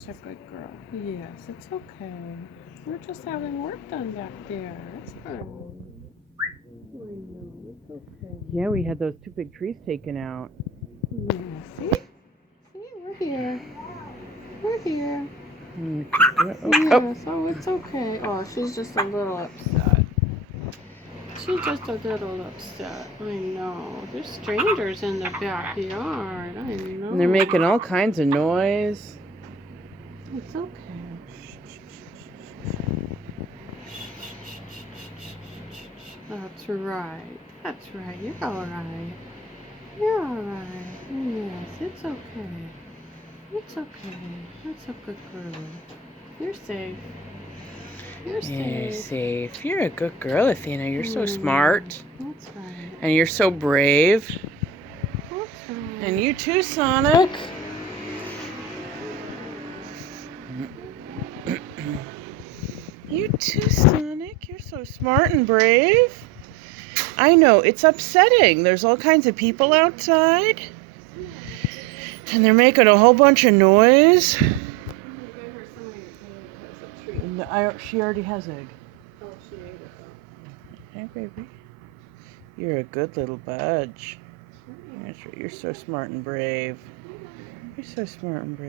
It's a good girl. Yes, it's okay. We're just having work done back there. It's fine. I know, it's okay. Yeah, we had those two big trees taken out. Yeah, see? See, we're here. We're here. Oh, Yes, oh, it's okay. Oh, she's just a little upset. She's just a little upset. I know. There's strangers in the backyard. I know. and they're making all kinds of noise. It's okay. That's right. That's right. You're all right. You're all right. Yes, it's okay. It's okay. That's a good girl. You're safe. You're You're safe. safe. You're a good girl, Athena. You're so smart. That's right. And you're so brave. That's right. And you too, Sonic. You too, Sonic. You're so smart and brave. I know, it's upsetting. There's all kinds of people outside. And they're making a whole bunch of noise. She already has egg. Oh, she ate it though. Hey, baby. You're a good little budge. That's right. You're so smart and brave. You're so smart and brave.